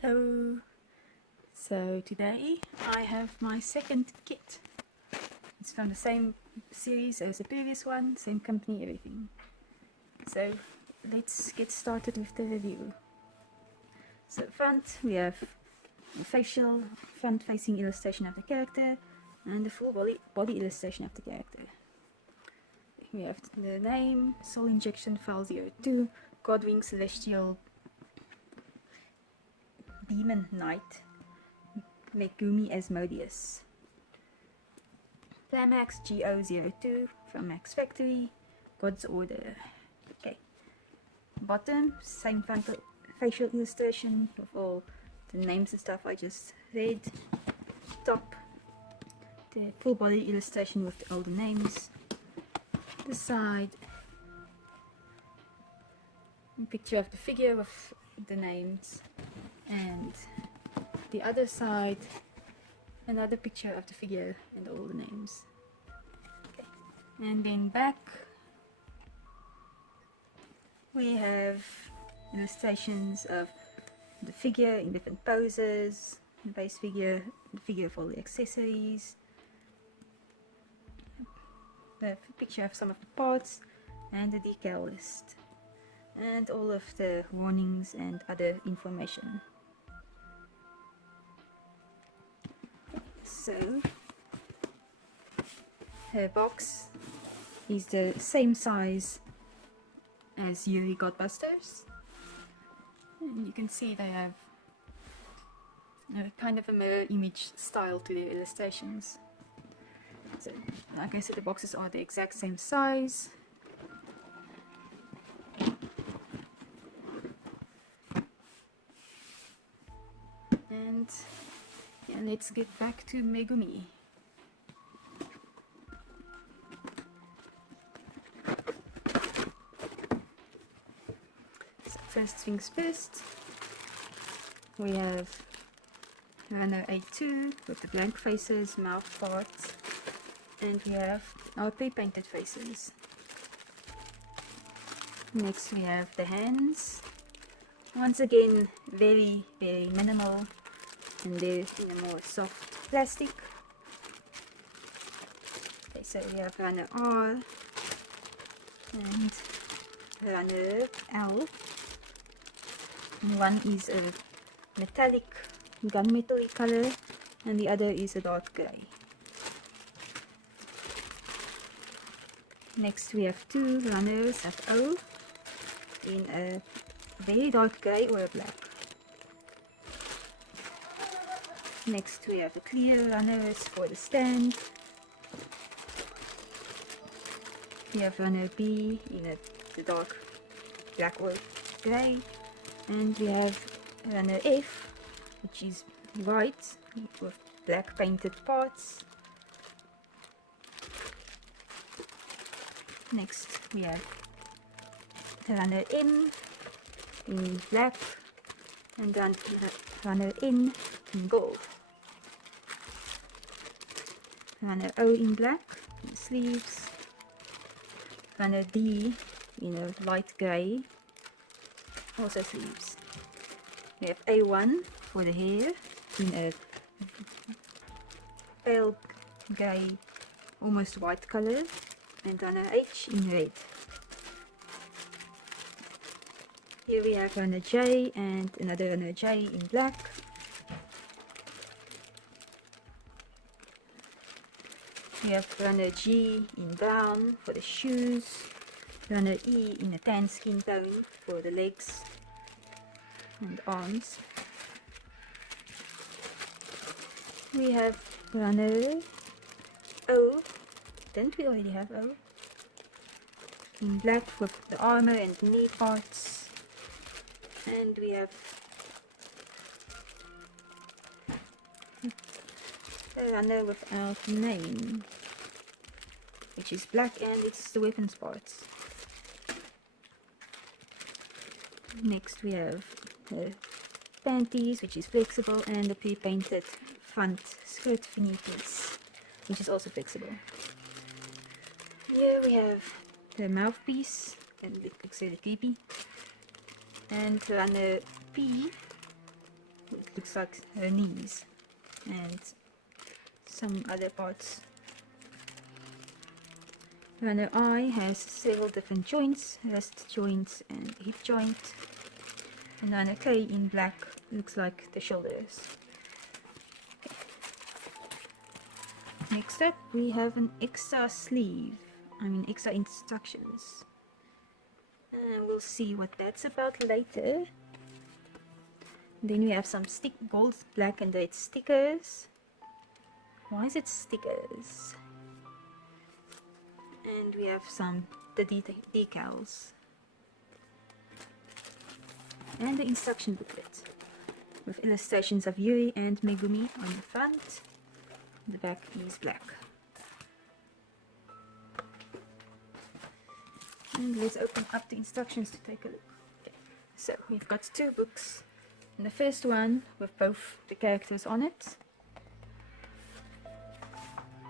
Hello! So today I have my second kit. It's from the same series as the previous one, same company, everything. So let's get started with the review. So front we have the facial, front facing illustration of the character and the full body illustration of the character. We have the name, Soul Injection File 02, Godwing Celestial Demon Knight, Megumi Asmodeus. Plamax GO02 from Max Factory, GodzOrder. Okay. Bottom, same front facial illustration with all the names and stuff I just read. Top, the full body illustration with all the names. The side, a picture of the figure with the names. And the other side, another picture of the figure and all the names. Okay. And then back we have illustrations of the figure in different poses, the base figure, the figure for the accessories, the picture of some of the parts, and the decal list, and all of the warnings and other information. So her box is the same size as Yuri Godbusters, and you can see they have a kind of a mirror image style to their illustrations. So, like I said, the boxes are the exact same size. And yeah, let's get back to Megumi. So first things first, we have runner A2 with the blank faces, mouth parts, and we have our pre-painted faces. Next we have the hands. Once again, very minimal, and they're in a more soft plastic. Okay, so we have runner R and runner L. And one is a metallic, gunmetal color, and the other is a dark grey. Next we have two runners of O in a very dark grey or a black. Next we have the clear runners for the stand. We have runner B in the dark black or grey, and we have runner F, which is white with black painted parts. Next we have runner M in black and then runner N in gold. Runner O in black, in sleeves. Runner D in a light grey, also sleeves. We have A1 for the hair in a pale grey, almost white colour, and runner H in red. Here we have runner J and another runner J in black. We have runner G in brown for the shoes, runner E in a tan skin tone for the legs and arms. We have runner O, didn't we already have O? In black with the armor and knee parts. And we have a runner without name, which is black, and it's the weapons parts. Next we have the panties, which is flexible, and the pre-painted front skirt thingy piece, which is also flexible. Here we have the mouthpiece, and it looks really creepy. And runner P looks like her knees and some other parts. And her eye has several different joints, wrist joints and hip joint. And then a K in black looks like the shoulders. Okay. Next up we have an extra sleeve, extra instructions. And we'll see what that's about later. Then we have some gold, black and red stickers. Why is it stickers? And we have the decals. And the instruction booklet with illustrations of Yuri and Megumi on the front. The back is black. And let's open up the instructions to take a look. Okay. So we've got two books. And the first one with both the characters on it.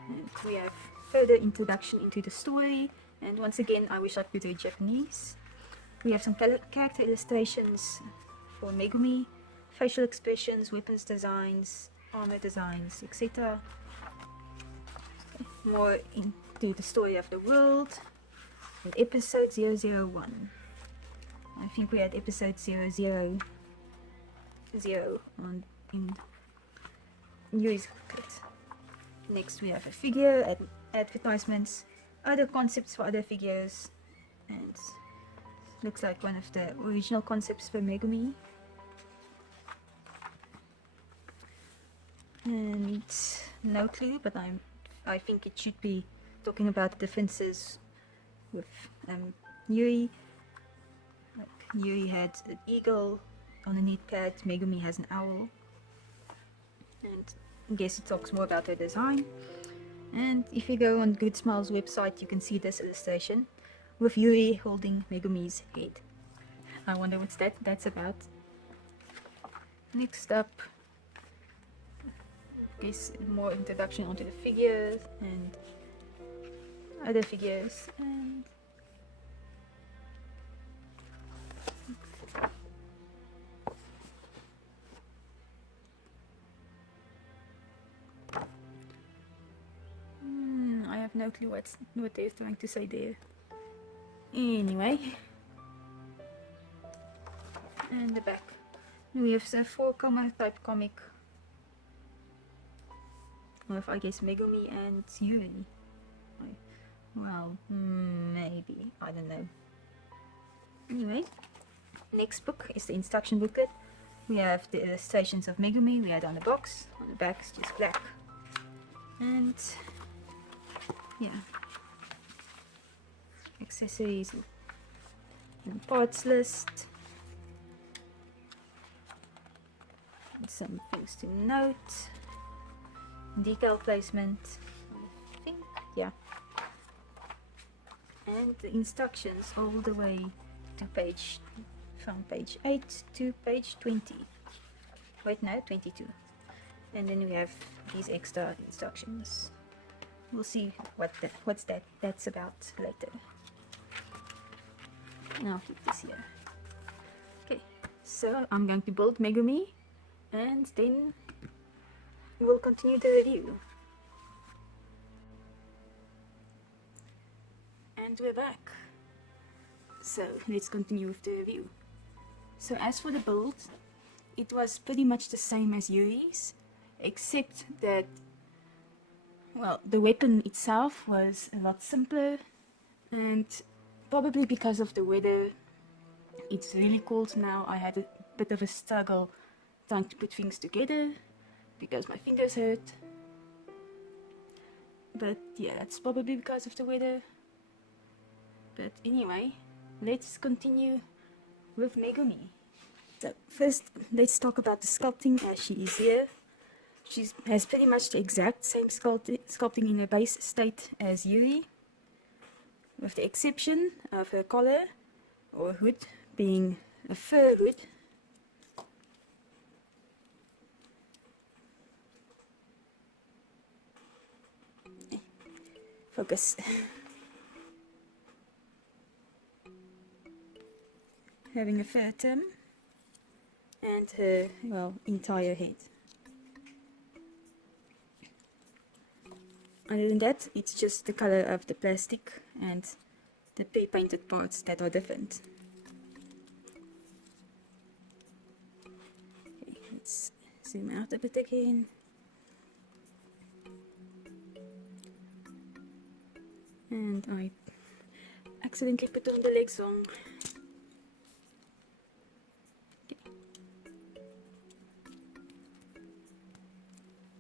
And we have further introduction into the story. And once again, I wish I could read Japanese. We have some character illustrations for Megumi, facial expressions, weapons designs, armor designs, etc. More into the story of the world. And episode 001. I think we had episode 000 in Yuri's kit. Next we have a figure, advertisements, other concepts for other figures, and looks like one of the original concepts for Megumi. And no clue, but I think it should be talking about the differences with Yuri. Like Yuri had an eagle on a knee pad, Megumi has an owl. And I guess it talks more about her design. And if you go on Good Smile's website, you can see this illustration with Yuri holding Megumi's head. I wonder what's that's about. Next up, I guess more introduction onto the figures and other figures. And I have no clue what they're trying to say there. Anyway, and the back. We have a 4-coma type comic with, I guess, Megumi and Yuri. Well, maybe, I don't know. Anyway, next book is the instruction booklet. We have the illustrations of Megumi we had on the box. On the back is just black. And yeah, accessories and parts list. And some things to note. Decal placement, I think, yeah. And the instructions all the way to from page 8 to page 20. Wait, no, 22. And then we have these extra instructions. We'll see that's about later. And I'll keep this here. Okay, so I'm going to build Megumi, and then we'll continue the review. And we're back. So let's continue with the review. So as for the build, it was pretty much the same as Yuri's, except that, well, the weapon itself was a lot simpler, and probably because of the weather, it's really cold now. I had a bit of a struggle trying to put things together because my fingers hurt. But yeah, that's probably because of the weather. But anyway, let's continue with Megumi. So first, let's talk about the sculpting as she is here. She has pretty much the exact same sculpting in her base state as Yuri, with the exception of her collar or hood being a fur hood. Focus. Having a fur trim. and her, well, entire head. Other than that, it's just the color of the plastic and the pre-painted parts that are different. Okay, let's zoom out a bit again. And I accidentally put on the legs wrong.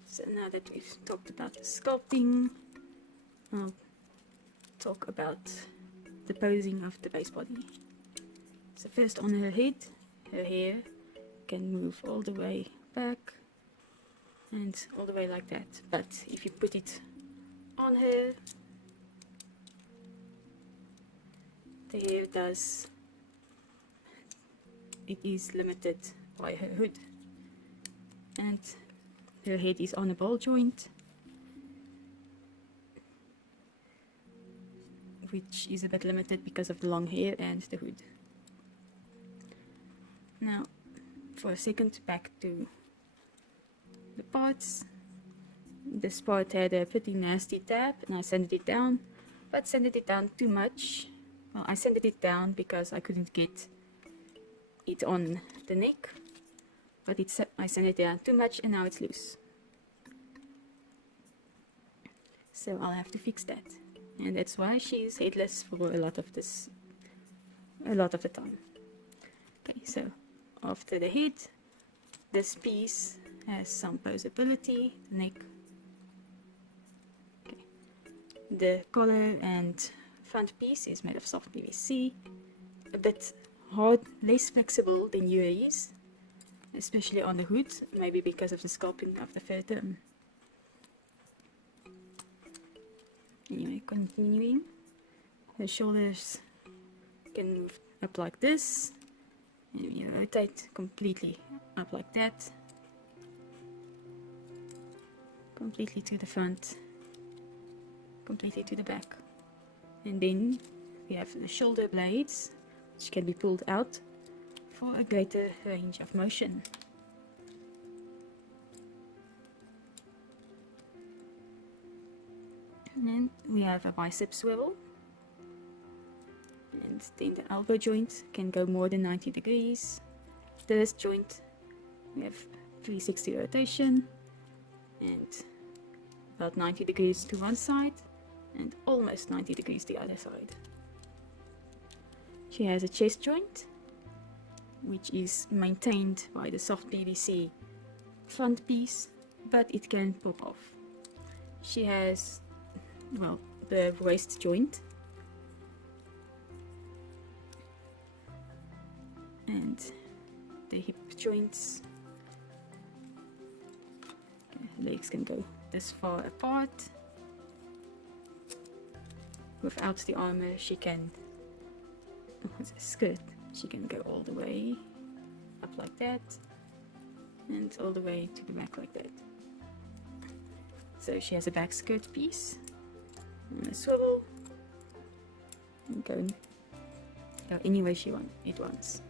So now that we've talked about the sculpting, I'll talk about the posing of the base body. So first on her head, her hair can move all the way back and all the way like that. But if you put it on her, the hair it is limited by her hood. And her head is on a ball joint, which is a bit limited because of the long hair and the hood. Now, for a second, back to the parts. This part had a pretty nasty tab, and I sanded it down, but sanded it down too much. Well, I sanded it down because I couldn't get it on the neck, but I sanded it down too much, and now it's loose. So I'll have to fix that, and that's why she's headless for a lot of the time. Okay, so after the head, this piece has some posability, the neck. Okay. The collar and front piece is made of soft PVC, a bit hard, less flexible than UAE's, especially on the hood, maybe because of the sculpting of the fur trim. Anyway, continuing, her shoulders can move up like this, and you rotate completely up like that, completely to the front, completely to the back. And then we have the shoulder blades, which can be pulled out for a greater range of motion. And then we have a bicep swivel, and then the elbow joint can go more than 90 degrees. The wrist joint, we have 360 rotation and about 90 degrees to one side and almost 90 degrees the other side. She has a chest joint, which is maintained by the soft PVC front piece, but it can pop off. She has, well, the waist joint and the hip joints. Legs can go this far apart. Without the armor, she can, with a skirt, she can go all the way up like that and all the way to the back like that. So she has a back skirt piece and a swivel and go any way it wants.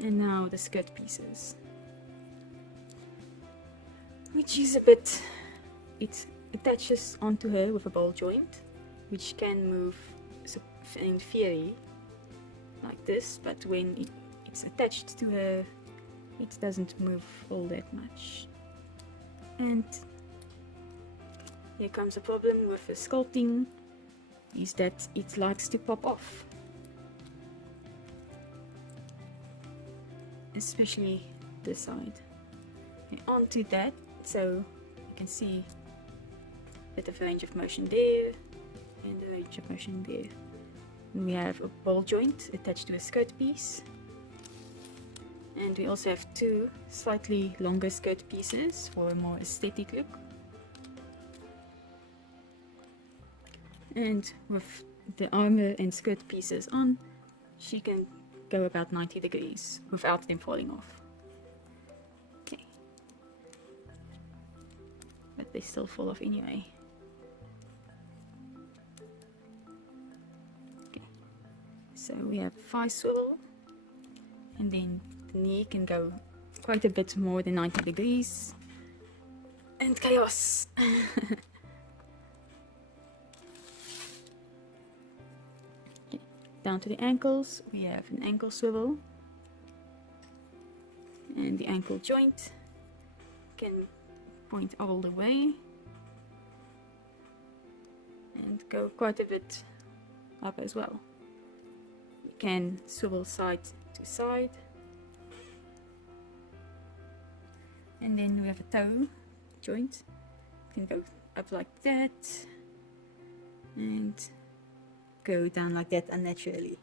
And now the skirt pieces, which is a bit, it attaches onto her with a ball joint, which can move in theory like this, but when it's attached to her, it doesn't move all that much. And here comes a problem with the sculpting, is that it likes to pop off, especially this side. And onto that, so you can see a bit of range of motion there and a range of motion there. And we have a ball joint attached to a skirt piece, and we also have two slightly longer skirt pieces for a more aesthetic look. And with the armor and skirt pieces on, she can go about 90 degrees without them falling off. Okay. But they still fall off anyway. Okay. So we have thigh swivel, and then the knee can go quite a bit more than 90 degrees. And chaos! Okay. Down to the ankles, we have an ankle swivel. And the ankle joint can point all the way. And go quite a bit up as well. You can swivel side to side. And then we have a toe joint. You can go up like that and go down like that unnaturally.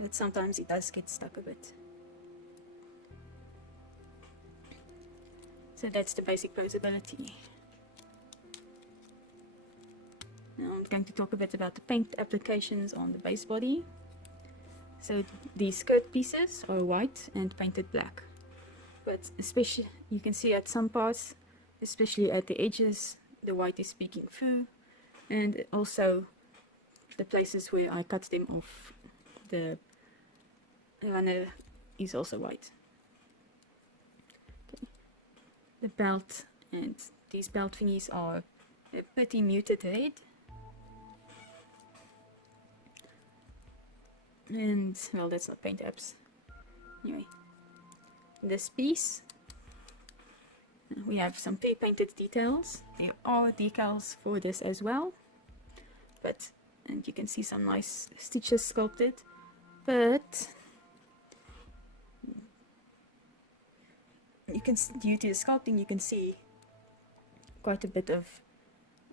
But sometimes it does get stuck a bit. So that's the basic posability. Now I'm going to talk a bit about the paint applications on the base body. So these skirt pieces are white and painted black. But especially, you can see at some parts, especially at the edges, the white is peeking through. And also the places where I cut them off, the runner is also white. Okay. The belt and these belt thingies are a pretty muted red. And, well, that's not paint apps. Anyway, this piece, we have some pre-painted details. There are decals for this as well. And you can see some nice stitches sculpted. But, you can, due to the sculpting, you can see quite a bit of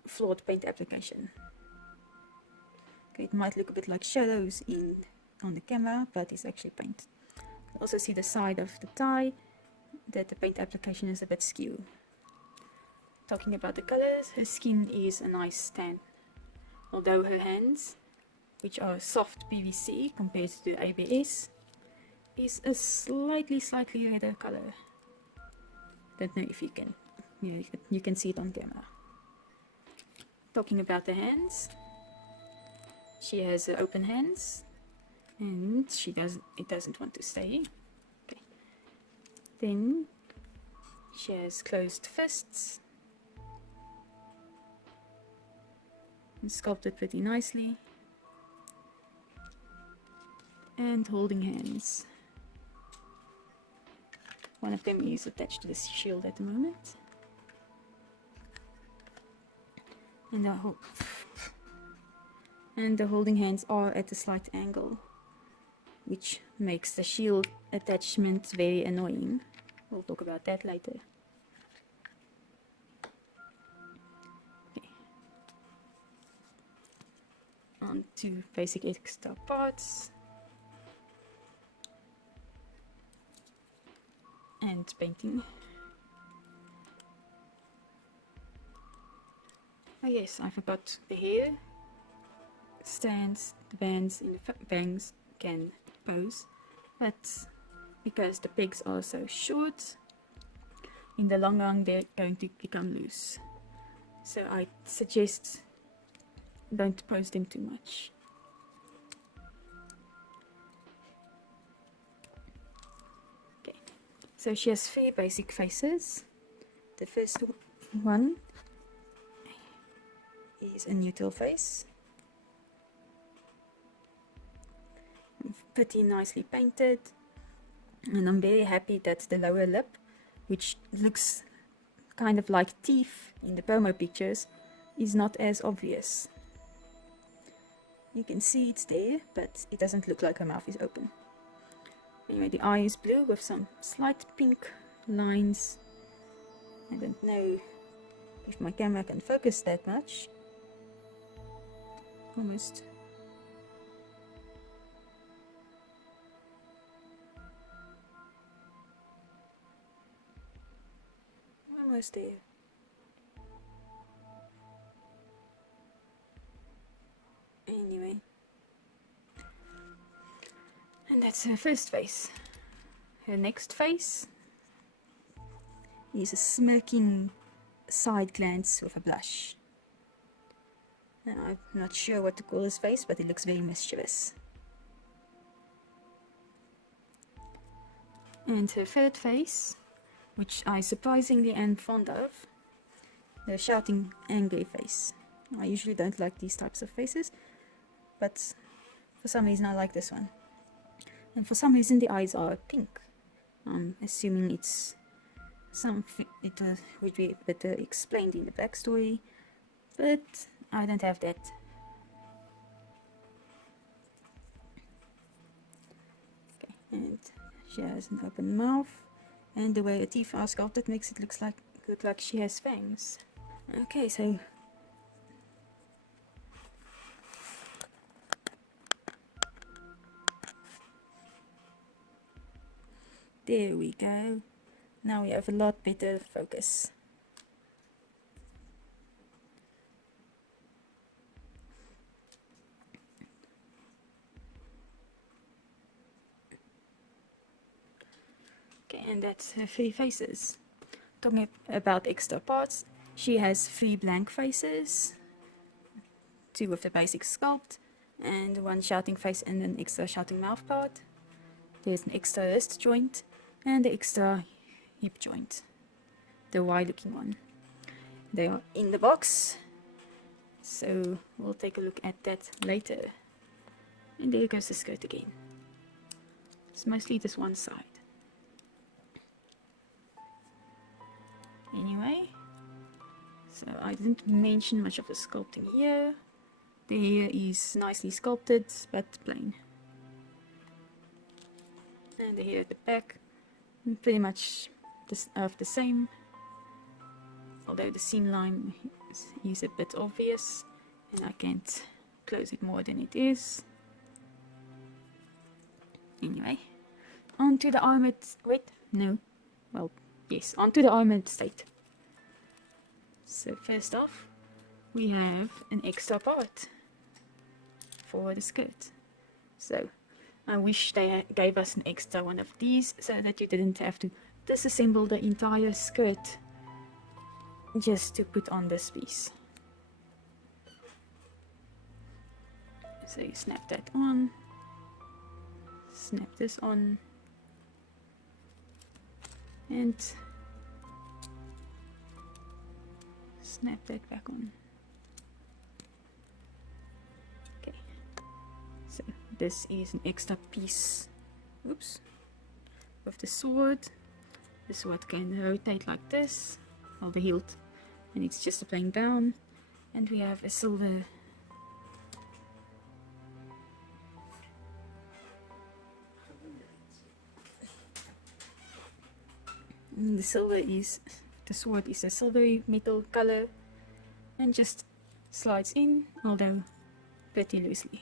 flawed paint application. Okay, it might look a bit like shadows on the camera, but it's actually paint. You also see the side of the tie that the paint application is a bit skew. Talking about the colors, her skin is a nice tan, although her hands, which are soft PVC compared to ABS, is a slightly redder color. Don't know if you can, you can see it on camera. Talking about the hands, she has open hands. And it doesn't want to stay. Okay. Then she has closed fists. And sculpted pretty nicely. And holding hands. One of them is attached to the shield at the moment. And the holding hands are at a slight angle, which makes the shield attachment very annoying. We'll talk about that later. Okay. On to basic extra parts. And painting. Oh yes, I forgot the hair. Stands, the bands in the bangs can pose, but because the pegs are so short, in the long run they're going to become loose. So I suggest don't pose them too much. Okay, so she has 3 basic faces. The first one is a neutral face. Pretty nicely painted, and I'm very happy that the lower lip, which looks kind of like teeth in the promo pictures, is not as obvious. You can see it's there, but it doesn't look like her mouth is open. Anyway, the eye is blue with some slight pink lines. I don't know if my camera can focus that much. Almost. Almost there. Anyway. And that's her first face. Her next face is a smirking side glance with a blush. Now, I'm not sure what to call his face, but it looks very mischievous. And her third face, which I surprisingly am fond of, the shouting angry face. I usually don't like these types of faces, but for some reason I like this one. And for some reason the eyes are pink. I'm assuming it's something it would be better explained in the backstory, but I don't have that. Okay, and she has an open mouth, and the way her teeth are sculpted makes it look like she has fangs. Okay, so there we go. Now we have a lot better focus. Okay, and that's her 3 faces. Talking about extra parts, she has 3 blank faces, 2 with the basic sculpt, and 1 shouting face and an extra shouting mouth part. There's an extra wrist joint and the extra hip joint, the Y looking one. They are in the box, so we'll take a look at that later. And there goes the skirt again. It's mostly this one side. Anyway, so I didn't mention much of the sculpting here. The hair is nicely sculpted but plain. And the hair at the back, pretty much of the same, although the seam line is a bit obvious and I can't close it more than it is. Anyway, onto the armored, onto the armored state. So first off, we have an extra part for the skirt. So I wish they gave us an extra one of these so that you didn't have to disassemble the entire skirt just to put on this piece. So you snap that on, snap this on, and snap that back on. Okay, so this is an extra piece, with the sword. The sword can rotate like this, or the hilt, and it's just a plain down. And we have a silver the sword is a silvery metal color and just slides in, although pretty loosely.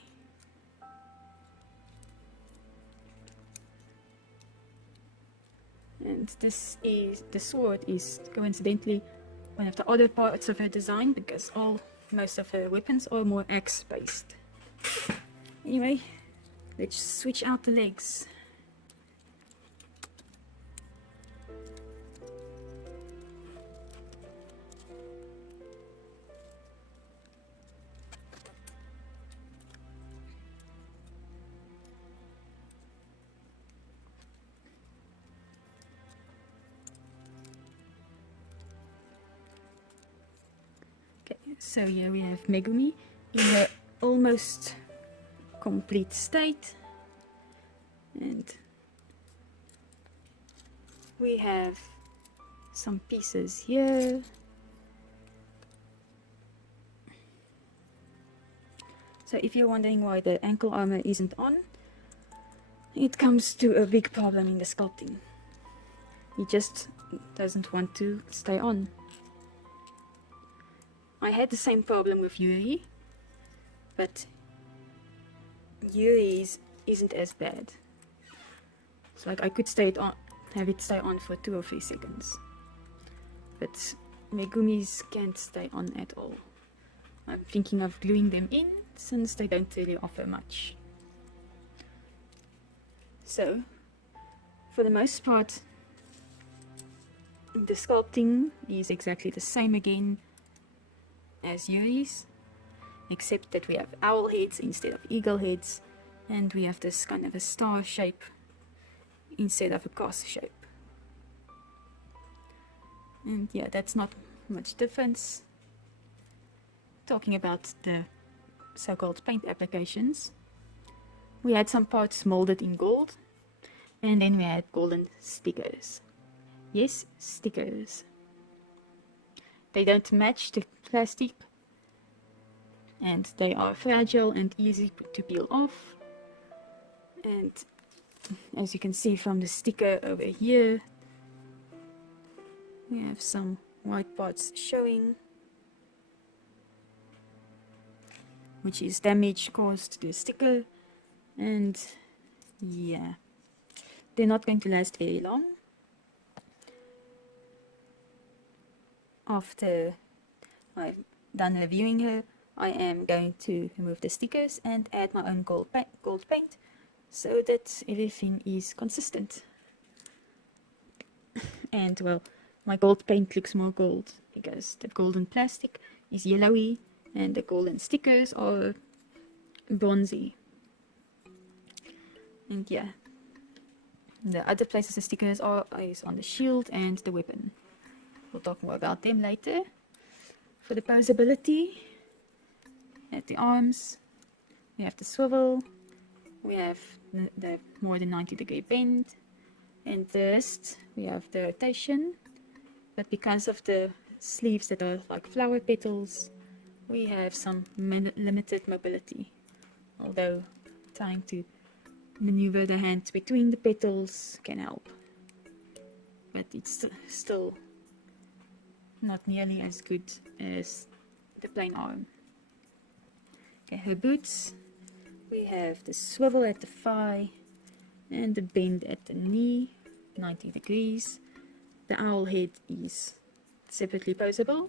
And the sword is coincidentally one of the other parts of her design, because most of her weapons are more axe based. Anyway, let's switch out the legs. So here we have Megumi in her almost complete state, and we have some pieces here. So if you're wondering why the ankle armor isn't on, it comes to a big problem in the sculpting. It just doesn't want to stay on. I had the same problem with Yuri, but Yuri's isn't as bad. It's like I could have it stay on for 2 or 3 seconds, but Megumi's can't stay on at all. I'm thinking of gluing them in, since they don't really offer much. So, for the most part, the sculpting is exactly the same again as Yuri's, except that we have owl heads instead of eagle heads, and we have this kind of a star shape instead of a cross shape. And yeah, that's not much difference. Talking about the so-called paint applications, we had some parts molded in gold, and then we had golden stickers. Yes, stickers. They don't match the plastic, and they are fragile and easy to peel off. And as you can see from the sticker over here, we have some white parts showing, which is damage caused to the sticker. And yeah, they're not going to last very long. After I've done reviewing her, I am going to remove the stickers and add my own gold paint so that everything is consistent. And well, my gold paint looks more gold because the golden plastic is yellowy and the golden stickers are bronzy. And yeah, the other places the stickers are is on the shield and the weapon. We'll talk more about them later. For the posability, at the arms, we have the swivel, we have the more than 90-degree bend, and the wrist, we have the rotation. But because of the sleeves that are like flower petals, we have some limited mobility. Although trying to maneuver the hand between the petals can help. But it's still not nearly as good as the plain arm. Okay, her boots, we have the swivel at the thigh and the bend at the knee, 90 degrees. The owl head is separately posable,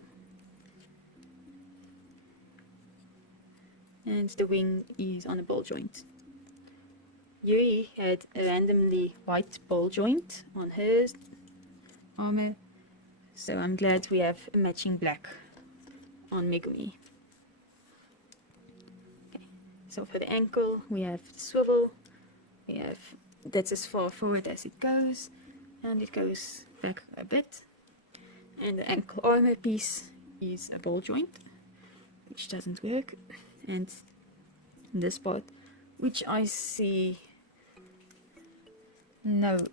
and the wing is on a ball joint. Yuri had a randomly white ball joint on her armor, so I'm glad we have a matching black on Megumi. Okay. So for the ankle, we have the swivel, that's as far forward as it goes, and it goes back a bit. And the ankle armor piece is a ball joint, which doesn't work. And this part, which I see not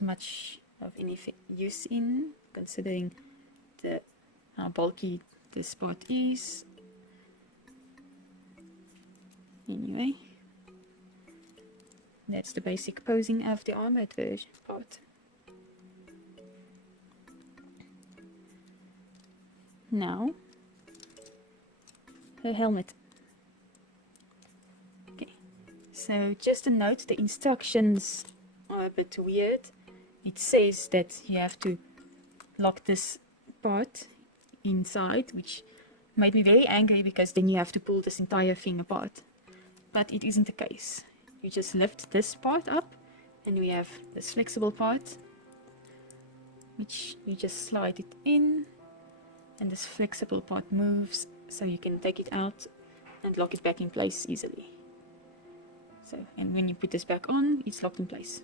much of any use in, considering how bulky this part is. Anyway, that's the basic posing of the armored part. Now, her helmet. Okay, so just a note, the instructions are a bit weird. It says that you have to lock this part inside, which made me very angry because then you have to pull this entire thing apart. But it isn't the case. You just lift this part up and we have this flexible part, which you just slide it in, and this flexible part moves so you can take it out and lock it back in place easily. So, and when you put this back on, it's locked in place.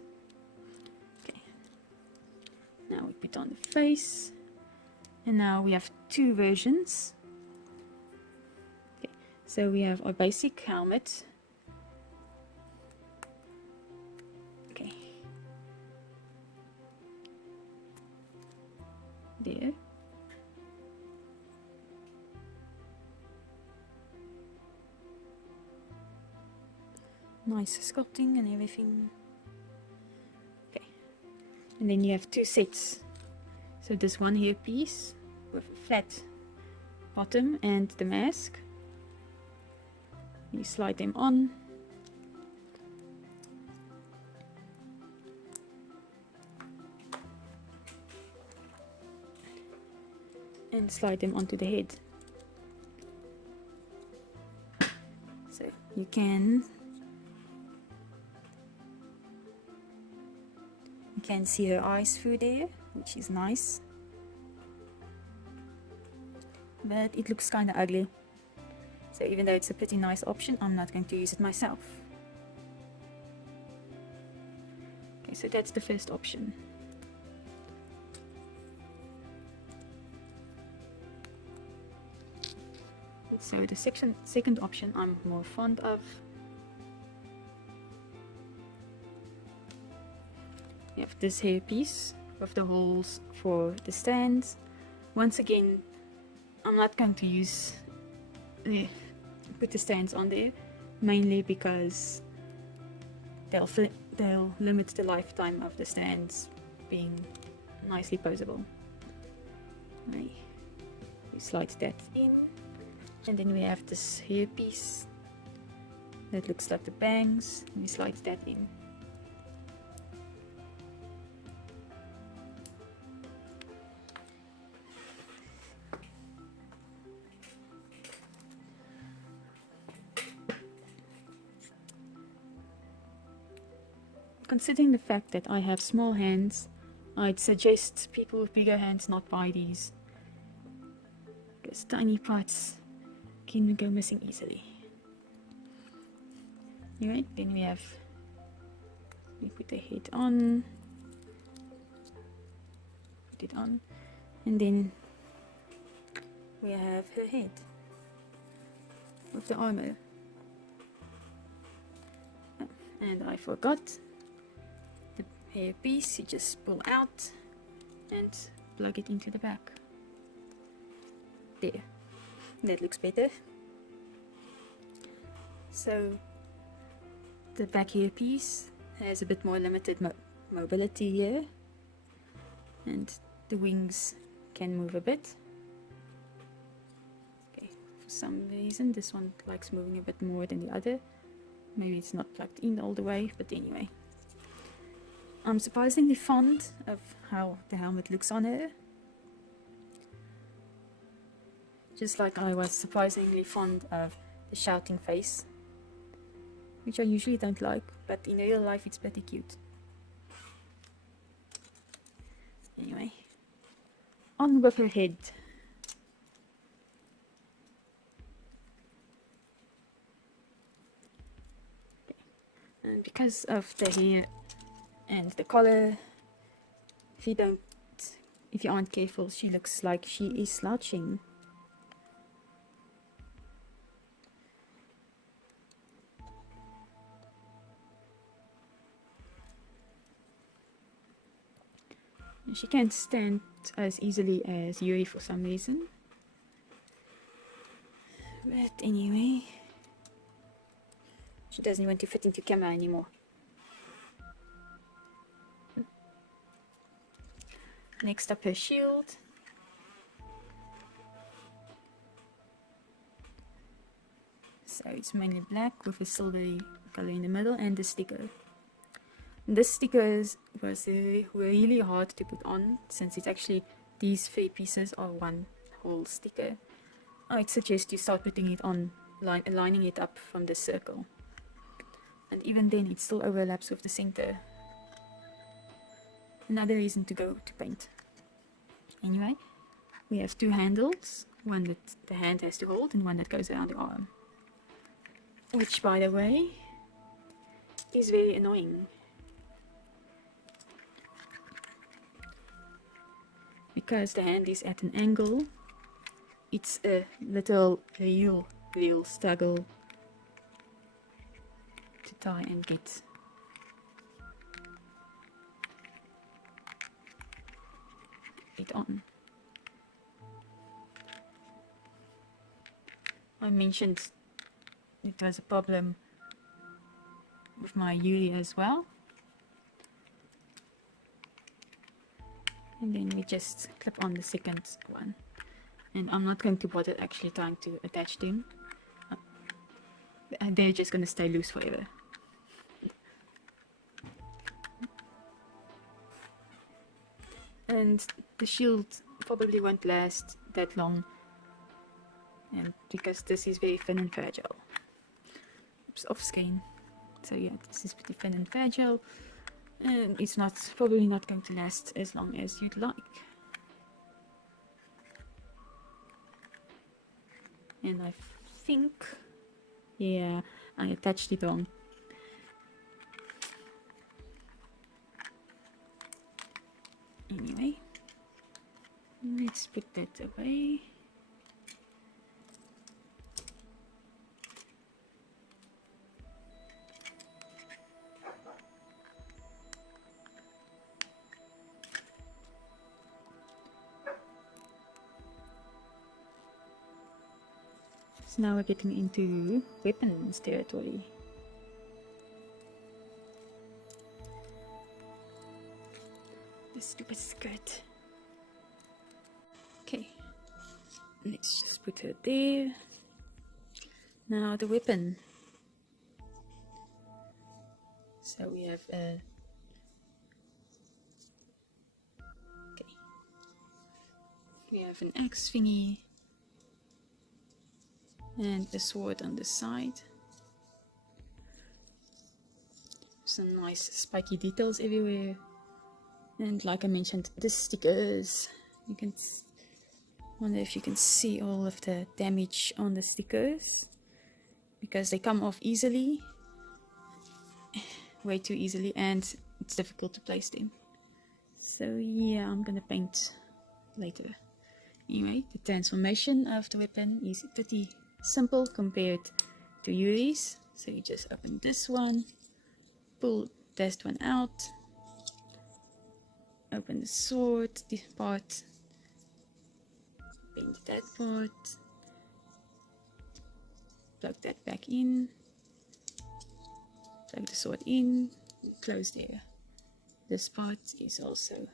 Okay. Now we put on the face, and now we have two versions. Okay. So we have our basic helmet. Okay. There. Nice sculpting and everything. Okay. And then you have two sets. So this one here piece with a flat bottom and the mask. You slide them on. And slide them onto the head. So you can see her eyes through there, which is nice. But it looks kind of ugly. So even though it's a pretty nice option, I'm not going to use it myself. Okay, so that's the first option. So the second option I'm more fond of. You have this hairpiece with the holes for the stands. Once again, I'm not going to put the stands on there, mainly because they'll limit the lifetime of the stands being nicely posable. Right. We slide that in, and then we have this hairpiece that looks like the bangs. We slide that in. Considering the fact that I have small hands, I'd suggest people with bigger hands not buy these, because tiny parts can go missing easily. Alright, then we put the head on, put it on, and then we have her head with the armor. Oh, and I forgot the hair piece. You just pull out and plug it into the back. There, that looks better. So the back hair piece has a bit more limited mobility here, and the wings can move a bit. Okay, for some reason this one likes moving a bit more than the other. Maybe it's not plugged in all the way, but anyway. I'm surprisingly fond of how the helmet looks on her. Just like I was surprisingly fond of the shouting face, which I usually don't like, but in real life it's pretty cute. Anyway, on with her head. Okay. And because of the hair and the collar, if you aren't careful, she looks like she is slouching. She can't stand as easily as Yuri for some reason. But anyway, she doesn't want to fit into camera anymore. Next up, her shield. So it's mainly black with a silvery color in the middle and the sticker. This sticker was really hard to put on, since it's actually these 3 pieces are one whole sticker. I'd suggest you start putting it on, lining it up from the circle. And even then it still overlaps with the center. Another reason to go to paint. Anyway, we have 2 handles, one that the hand has to hold and one that goes around the arm. Which, by the way, is very annoying. Because the hand is at an angle, it's a little real struggle to try and get it on. I mentioned it was a problem with my Yuri as well. And then we just clip on the second one. And I'm not going to bother actually trying to attach them. They're just going to stay loose forever. And the shield probably won't last that long, and because this is very thin and fragile. Oops, off screen. So yeah, this is pretty thin and fragile, and it's probably not going to last as long as you'd like. And I think, yeah, I attached it wrong. Anyway, let's put that away. So now we're getting into weapons territory. The stupid skirt. Okay, let's just put her there. Now the weapon. So we have a we have an axe thingy and the sword on the side. Some nice spiky details everywhere, and like I mentioned, the stickers. You can wonder if you can see all of the damage on the stickers because they come off easily, way too easily, and it's difficult to place them. So yeah, I'm gonna paint later. Anyway, the transformation of the weapon is pretty simple compared to Yuri's. So you just open this one, pull this one out, open the sword, this part, paint that part, plug that back in, plug the sword in, close there. This part is also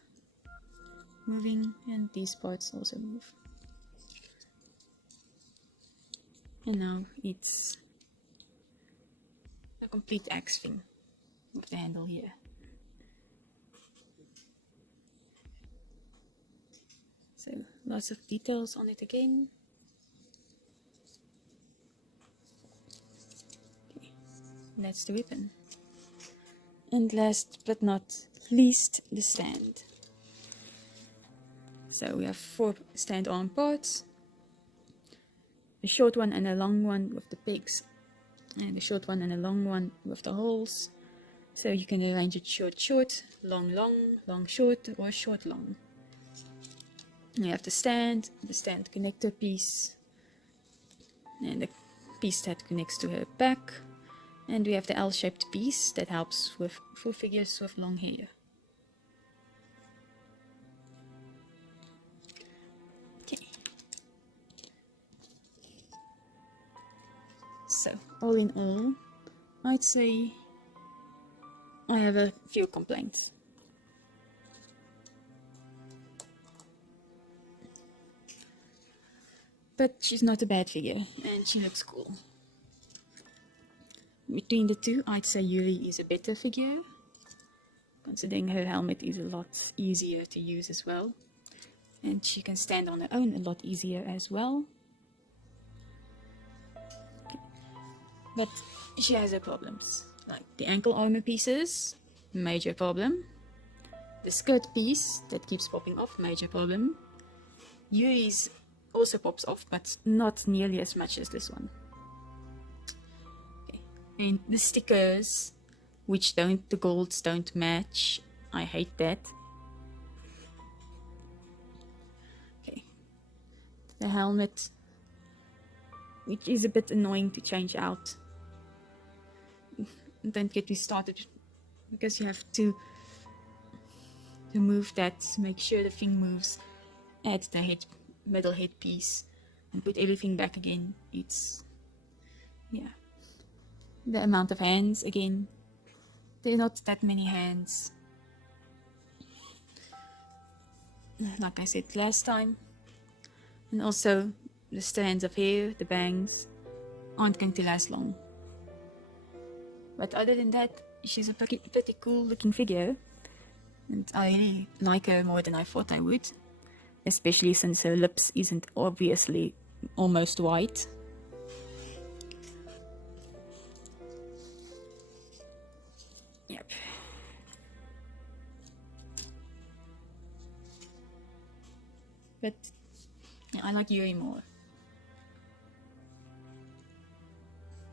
moving, and these parts also move. And now it's a complete axe thing with the handle here. So lots of details on it again. Okay, that's the weapon. And last but not least, the stand. So we have 4 stand arm parts. A short one and a long one with the pegs, and a short one and a long one with the holes. So you can arrange it short short, long long, long short, or short long. You have the stand connector piece, and the piece that connects to her back, and we have the L-shaped piece that helps with for figures with long hair. Okay. So all in all, I'd say I have a few complaints. But she's not a bad figure, and she looks cool. Between the two, I'd say Yuri is a better figure, considering her helmet is a lot easier to use as well. And she can stand on her own a lot easier as well. Okay. But she has her problems. Like the ankle armor pieces, major problem. The skirt piece that keeps popping off, major problem. Yuri's also pops off, but not nearly as much as this one. Okay. And the stickers, which the golds don't match. I hate that. Okay. The helmet, which is a bit annoying to change out. Don't get me started, because you have to move that, make sure the thing moves, add the middle head piece, and put everything back again. It's, yeah. The amount of hands, again, there are not that many hands. Like I said last time. And also, the strands of hair, the bangs, aren't going to last long. But other than that, she's a pretty cool looking figure. And I really like her more than I thought I would. Especially since her lips isn't obviously almost white. Yep. But yeah, I like Yuri more.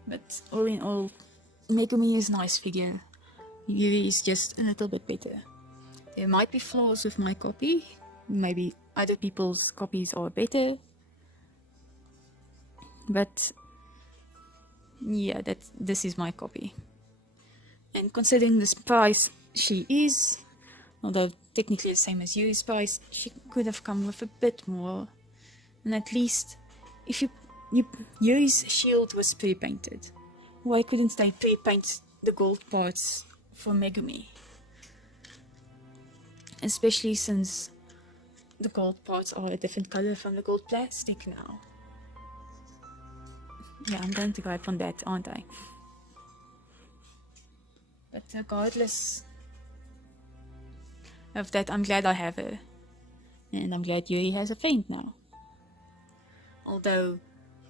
But all in all, Megumi is a nice figure. Yuri is just a little bit better. There might be flaws with my copy. Maybe other people's copies are better. But yeah, this is my copy. And considering this price she is, although technically the same as Yuri's price, she could have come with a bit more. And at least, if Yuri's shield was pre-painted, why couldn't they pre-paint the gold parts for Megumi? Especially since the gold parts are a different color from the gold plastic now. Yeah, I'm going to gripe on that, aren't I? But regardless of that, I'm glad I have her. And I'm glad Yuri has a friend now. Although,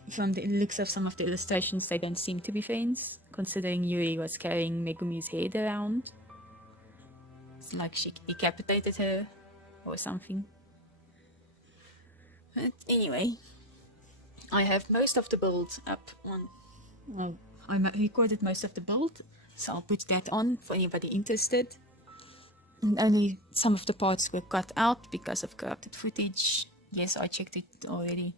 from the looks of some of the illustrations, they don't seem to be friends, considering Yuri was carrying Megumi's head around. It's like she decapitated her or something. But anyway, I have most of the build up on. Well, I recorded most of the build, so I'll put that on for anybody interested. And only some of the parts were cut out because of corrupted footage. Yes, I checked it already.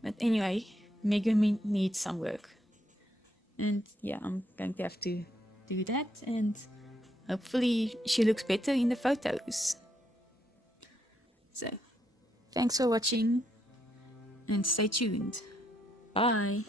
But anyway, Megumi needs some work. And yeah, I'm going to have to do that, and hopefully she looks better in the photos. So, thanks for watching, and stay tuned. Bye!